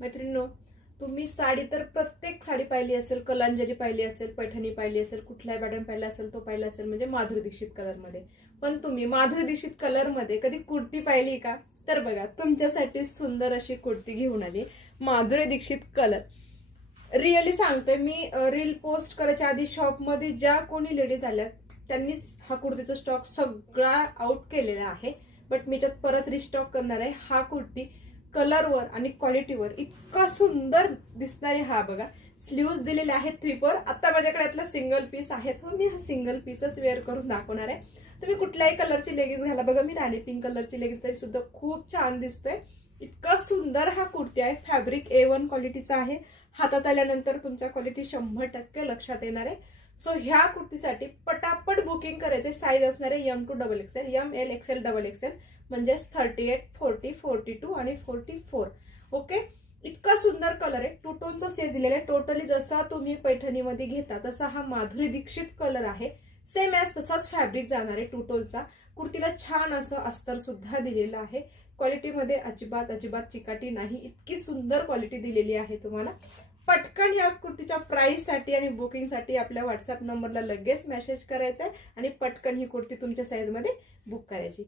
मैत्रिणींनो, तुम्ही साडी तर प्रत्येक साडी पाहिली असेल, कलांजली पाहिली असेल, पैठणी पाहिली असेल, कुठलाही पॅटर्न पाहिला असेल तो पाहिला असेल, म्हणजे माधुरी दीक्षित कलरमध्ये. पण तुम्ही माधुरी दीक्षित कलरमध्ये कधी कुर्ती पाहिली का? तर बघा, तुमच्यासाठी सुंदर अशी कुर्ती घेऊन आली माधुरी दीक्षित कलर. रिअली सांगते मी, रील पोस्ट करायच्या आधी शॉपमध्ये ज्या कोणी लेडीज आल्यात त्यांनीच हा कुर्तीचा स्टॉक सगळा आउट केलेला आहे. बट मी त्यात परत रिस्टॉक करणार आहे. हा कुर्ती कलरवर आणि क्वालिटीवर इतका सुंदर दिसणारे. हा बघा, स्लीव्ज दिलेले आहेत 3/4. आता माझ्याकडे यातला सिंगल पीस आहे, तर मी हा सिंगल पीसच वेअर करून दाखवणार आहे. तुम्ही कुठल्याही कलरची लेगिन्स घाला. बघा, मी राणी पिंक कलरची लेगिन्स तरी सुद्धा खूप छान दिसतोय. इतका सुंदर हा कुर्ती आहे. फॅब्रिक A1 क्वालिटीचा आहे. हातात आल्यानंतर तुमच्या क्वालिटी 100% लक्षात येणार आहे. सो ह्या कुर्तीसाठी पटापट बुकिंग करायचे. साईज असणार आहे M to XXL, ML, XL, XXL, म्हणजेच 38, 40, 42 आणि 44. ओके, इतका सुंदर कलर आहे. टू टोनचा सेट दिलेला आहे. टोटली जसा तुम्ही पैठणीमध्ये घेता तसा हा माधुरी दीक्षित कलर आहे. सेम ॲज तसाच फॅब्रिक जाणार आहे टू टोनचा. कुर्तीला छान असं अस्तर सुद्धा दिलेलं आहे. क्वालिटीमध्ये अजिबात चिकाटी नाही. इतकी सुंदर क्वालिटी दिलेली आहे तुम्हाला. पटकन या कुर्तीच्या प्राइससाठी आणि बुकिंगसाठी आपल्या व्हॉट्सअप नंबरला लगेच मेसेज करायचा आहे आणि पटकन ही कुर्ती तुमच्या साईजमध्ये बुक करायची.